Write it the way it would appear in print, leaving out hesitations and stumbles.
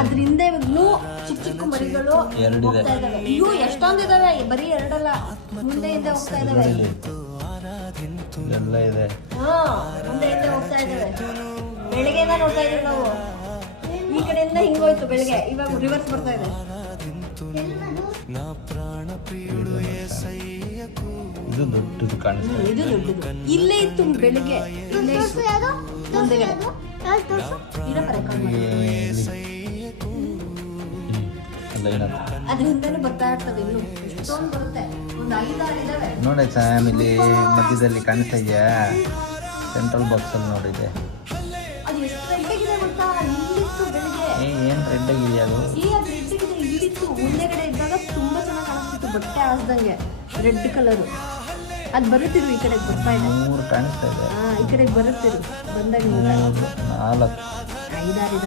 ಅದರಿಂದ ಇನ್ನೂ ಚಿಕ್ಕ ಚಿಕ್ಕ ಮರಿಗಳು ಹೋಗ್ತಾ ಇದಾವೆ. ಇವು ಎಷ್ಟೊಂದಿದಾವೆ, ಬರೀ ಎರಡಲ್ಲ, ಮುಂದೆ ಹಿಂದೆ ಹೋಗ್ತಾ ಇದಾವೆ. ಮುಂದೆ ಹಿಂದೆ ಹೋಗ್ತಾ ಇದಾವೆ. ಬೆಳಗ್ಗೆಯಿಂದ ನೋಡ್ತಾ ಇದೀವಿ ನಾವು. ಈ ಕಡೆಯಿಂದ ಹಿಂಗೋಯ್ತು ಬೆಳಗ್ಗೆ, ಇವಾಗ ರಿವರ್ಸ್ ಬರ್ತಾ ಇದೆ. ಇದು ದೊಡ್ಡದು ಕಾಣಿಸ್ತಾ ಇದೆ. ಇದು ದೊಡ್ಡದು. ಇಲ್ಲೇ ಇತ್ತು ಬೆಳಗ್ಗೆ, ಇಲ್ಲೇ ಇತ್ತು ಮುಂದೆಗಡೆ. ಅದರಿಂದಲೂ ಬರ್ತಾ ಇರ್ತದೆ. ಇನ್ನು ಎಷ್ಟೊಂದು ಬರುತ್ತೆ, ಒಂದು 5-6 ಇದಾವೆ ನೋಡಿ ಸ್ಯಾಮ್. ಇಲ್ಲಿ ಮಧ್ಯದಲ್ಲಿ ಕಾಣಿಸ್ತಾ ಇದೆಯಾ? ಸೆಂಟ್ರಲ್ ಬಾಕ್ಸ್ ಅಲ್ಲಿ ನೋಡಿದೆ. ಅದು ಎಷ್ಟು ರೆಡ್ ಆಗಿದೆ ಗೊತ್ತಾ? ಇಲ್ಲಿತ್ತು ಬೆಳಗ್ಗೆ. ಏನು ರೆಡ್ ಆಗಿದೆ ಅದು? ಅದು ರೆಡ್ ಆಗಿದೆ, ಇಲ್ಲಿತ್ತು. ಮುಂದೆಗಡೆ ಇದ್ದಾಗ ತುಂಬಾ ಚೆನ್ನಾಗಿ ಕಾಣಿಸ್ತಿತ್ತು, ಬಟ್ಟೆ ಹಾಸ್ದಂಗೆ ರೆಡ್ ಕಲರು. ಅದು ಬರುತ್ತಿರು, ಈ ಕಡೆಗೆ ಬರ್ತಾ ಇದೆ. 3 ಕಾಣಿಸ್ತಾ ಇದೆ. ಈ ಕಡೆಗೆ ಬರುತ್ತಿರು, ಬಂದಾಗ 4 5-6